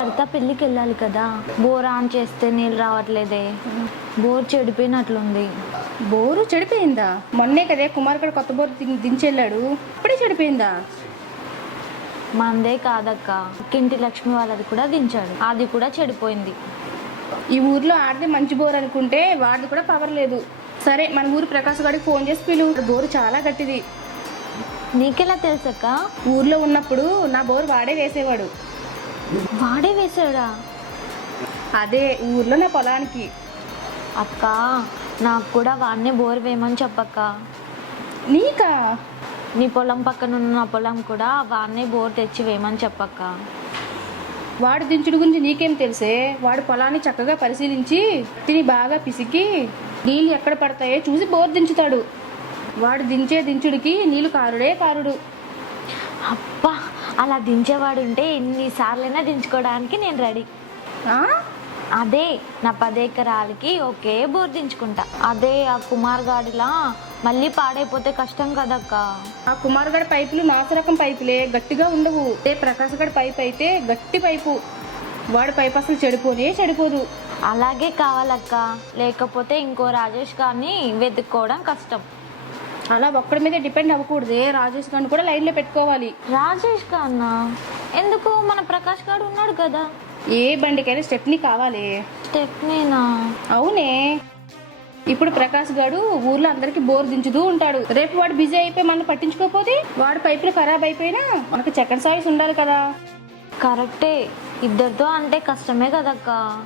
సరిత పెళ్ళికి వెళ్ళాలి కదా. బోర్ ఆన్ చేస్తే నీళ్ళు రావట్లేదే. బోర్ చెడిపోయినట్లుంది. బోరు చెడిపోయిందా? మొన్నే కదే కుమార్ గడు కొత్త బోరు దిం- దించెళ్ళాడు. ఇప్పుడే చెడిపోయిందా? మందే కాదక్క. కింటి లక్ష్మి వాళ్ళది కూడా దించాడు. అది కూడా చెడిపోయింది. ఈ ఊర్లో ఆడితే మంచి బోర్ అనుకుంటే వాడిది కూడా పవర్ లేదు. సరే మన ఊరు ప్రకాష్ గారికి ఫోన్ చేసి పిలు. బోరు చాలా గట్టిది. నీకెలా తెలుసక్క? ఊర్లో ఉన్నప్పుడు నా బోరు వాడే వేసేవాడు. వాడే వేసాడా అదే ఊర్లో నా పొలానికి. అక్క నాకు కూడా వాడినే బోర్ వేయమని చెప్పక్క. నీకా? నీ పొలం పక్కన ఉన్న నా పొలం కూడా వాడినే బోర్ తెచ్చి వేయమని చెప్పక్క. వాడు దించుడు గురించి నీకేం తెలిసే? వాడు పొలాన్ని చక్కగా పరిశీలించి తిని బాగా పిసికి నీళ్ళు ఎక్కడ పడతాయో చూసి బోర్ దించుతాడు. వాడు దించే దించుడికి నీళ్ళు కారుడే కారుడు. అబ్బా అలా దించేవాడు ఉంటే ఎన్నిసార్లైనా దించుకోవడానికి నేను రెడీ? అదే నా పది ఎకరాలకి ఒకే బోర్ దించుకుంటా. అదే ఆ కుమార్ గాడిలా మళ్ళీ పాడైపోతే కష్టం కదక్క. ఆ కుమార్ గడి పైపులు నాసరకం పైపులే గట్టిగా ఉండవు. అదే ప్రకాశ్ గడి పైపు అయితే గట్టి పైపు. వాడి పైపు అసలు చెడిపోనే చెడిపోదు. అలాగే కావాలక్క. లేకపోతే ఇంకో రాజేష్ గారిని వెతుక్కోవడం కష్టం. అలా ఒక్కడి మీద డిపెండ్ అవ్వకూడదే. రాజేష్ గారిని కూడా లైన్లో పెట్టుకోవాలి. రాజేష్ గారినా ఎందుకు? మన ప్రకాష్ గారు ఉన్నాడు కదా. ఏ బండికైనా స్టెప్ని కావాలి. స్టెప్నీనా అవునే. ఇప్పుడు ప్రకాష్ గాడు ఊర్లో అందరికి బోర్ దించుతూ ఉంటాడు. రేపు వాడు బిజీ అయిపోయి మనం పట్టించుకోకపోతే వాడు పైపులు ఖరాబ్ అయిపోయినా మనకు సెకండ్ సాయిస్ ఉండాలి కదా. కరెక్టే. ఇద్దరితో అంటే కష్టమే కదక్క.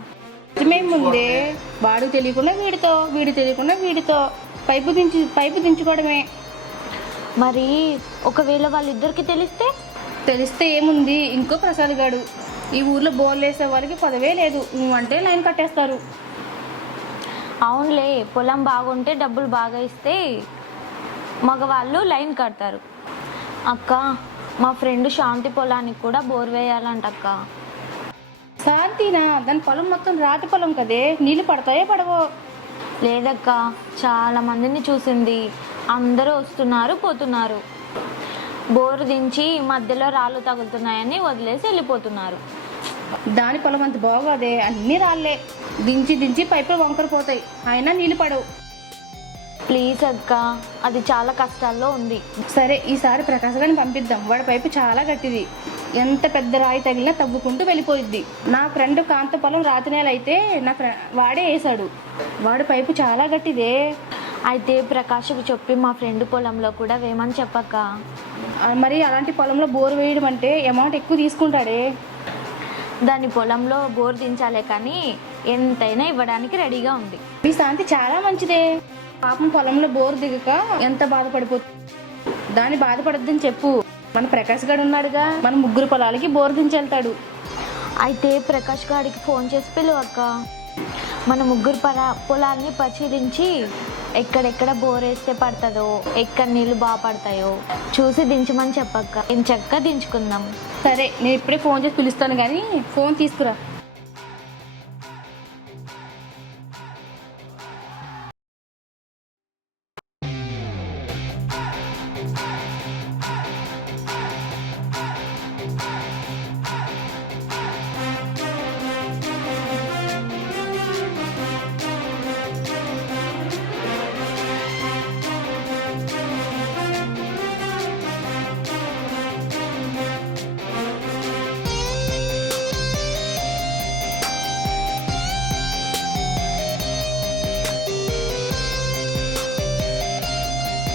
ముందే. వాడు తెలియకుండా వీడితో వీడు తెలియకుండా వీడితో. పైపు దించి పైపు దించుకోవడమే. మరి ఒకవేళ వాళ్ళిద్దరికి తెలిస్తే? తెలిస్తే ఏముంది? ఇంకో ప్రసాద్ గాడు. ఈ ఊర్లో బోర్లు వేసే వాళ్ళకి పదవే లేదు. నువ్వంటే లైన్ కట్టేస్తారు. అవునులే పొలం బాగుంటే డబ్బులు బాగా ఇస్తే మగవాళ్ళు లైన్ కడతారు. అక్క మా ఫ్రెండ్ శాంతి పొలానికి కూడా బోర్ వేయాలంట అక్క. శాంతినా? దాని పొలం మొత్తం రాతి పొలం కదే. నీళ్ళు పడతాయో పడవో? లేదక్క చాలా మందిని చూసింది. అందరూ వస్తున్నారు పోతున్నారు. బోరు దించి మధ్యలో రాళ్ళు తగులుతున్నాయని వదిలేసి వెళ్ళిపోతున్నారు. దాని పొలం అంత బాగోదే అన్ని రాళ్ళే దించి దించి పైపులు వంకర పోతాయి. అయినా నీళ్ళు పడవు. ప్లీజ్ అక్క అది చాలా కష్టాల్లో ఉంది. సరే ఈసారి ప్రకాశ్ గారిని పంపిద్దాం. వాడి పైపు చాలా గట్టిది. ఎంత పెద్ద రాయి తగిలినా తవ్వుకుంటూ వెళ్ళిపోయిద్ది. నా ఫ్రెండ్ కాంత పొలం రాతి నేల అయితే నా వాడే వేసాడు వాడి పైపు చాలా గట్టిదే. అయితే ప్రకాష్కి చెప్పి మా ఫ్రెండ్ పొలంలో కూడా వేయమని చెప్పక్క. మరి అలాంటి పొలంలో బోర్ వేయడం అంటే అమౌంట్ ఎక్కువ తీసుకుంటాడే. దాని పొలంలో బోర్ దించాలే కానీ ఎంతైనా ఇవ్వడానికి రెడీగా ఉంది. మీ శాంతి చాలా మంచిదే. పాపం పొలంలో బోర్ దిగక ఎంత బాధపడిపోతుంది దాన్ని బాధపడద్దని చెప్పు. మన ప్రకాష్ గడు ఉన్నాడుగా. మన ముగ్గురు పొలాలకి బోర్ దించెళ్తాడు. అయితే ప్రకాష్ గారికి ఫోన్ చేసి పిలువు అక్క. మన ముగ్గురు పొలా పొలాల్ని పరిశీలించి ఎక్కడెక్కడ బోర్ వేస్తే పడుతుందో ఎక్కడ నీళ్ళు బాగా పడతాయో చూసి దించమని చెప్పక్క. చక్కగా దించుకుందాం. సరే నేను ఇప్పుడే ఫోన్ చేసి పిలుస్తాను కానీ ఫోన్ తీసుకురా.